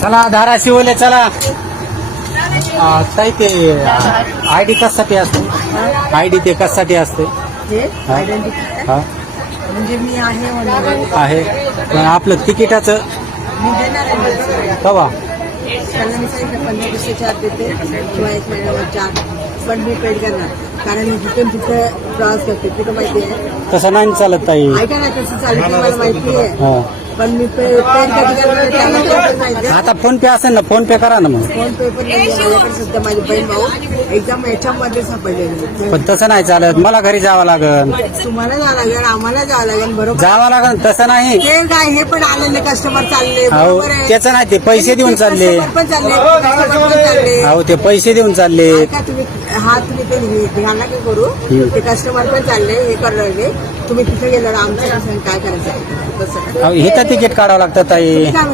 चला धाराशिवले चला. ताई ते आयडी कशासाठी असते? आयडी ते कशासाठी असते? हा म्हणजे मी आहे आहे पण आपलं तिकिटाचं मी देणार कवा? त्यांना मी सांगितलं 15 दिवसाच्या आत देते किंवा 1 महिन्यावरच्या आत, पण मी पेड करणार कारण मी तिथून तिथं प्रवास करते. तिथं माहिती आहे तसं नाही चालत ताई. ऐका ना कसं चालू मला माहिती आहे, हा पण मी पेड कधी करणार त्यांना पण माहिती आहे. आता फोन पे असेल ना, फोन पे करा ना मग. फोन पे पण नाही माझ्याकडे सध्या. माझी बहीण भाऊ एकदम याच्यामध्ये सापडलेली. पण तसं नाही चालत, मला घरी जावं लागल. तुम्हाला जावं लागेल, आम्हाला जावं लागेल, बरोबर. जावं लागल तसं नाही. ते काय हे पण आलेले कस्टमर चालले, अहो बरोबर आहे. त्याचं नाही, ते पैसे देऊन चालले. Customer पण चालले, customer पण चालले. अहो ते पैसे देऊन चालले. ऐका तुम्ही ते ध्यान नका करू. ते कस्टमर पण चालले, हे करायला तुम्ही तिथे गेल्यावर आमचं कसं काय करायचं तसं. अहो इथं तिकीट काढावं लागतं ताई. काय